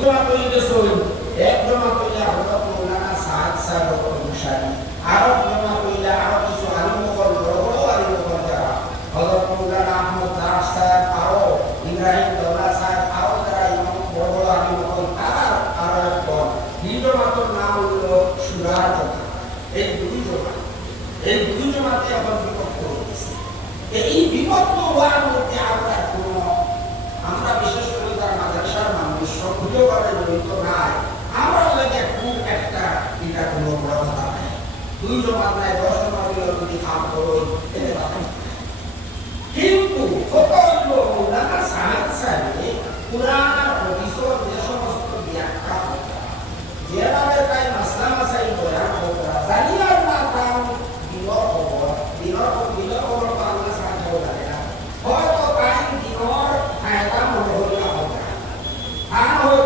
এক জমা কইলা হযরত মাওলানা সাদ সাহেব অনুসারী, আরব জমা কইলা আরো কিছু আলিমগণ বড় বড় আলিমগণ যারা হযরত মাওলানা আহমদ দাস সাহেব, আরো ইব্রাহিম দৌলা সাহেব, আরো যারা ইমাম বড় বড় আলিমগণ তারা আরো একজন এই জমাতের নাম হলো সুরার জমা। এই দুই জমাতে এখন বিভক্ত হয়েছে। এই বিভক্ত হওয়ার মধ্যে আমরা বিশেষ করে যারা মাদ্রাসার মানুষ সক্রিয়ভাবে জড়িত নাই, আমরা লাগে খুব একটা এটা কোনো বড় কথা নাই। দুই জমাত নাই, 10 জমা দিলেও যদি কাম করো এটা কথা না। কিন্তু ফকরুল মাওলানা সাহেব সাহেব কুরআন আর হাদিসের যে সমস্ত ব্যাখ্যা যেভাবে তাই মাসলা মাসাইল বয়ান করা জানিয়ার না তাও দিনর খবর বাংলা সাহায্য করে না, হয়তো তাই দিনর ফায়দা মনে হইয়া হবে, আর হয়তো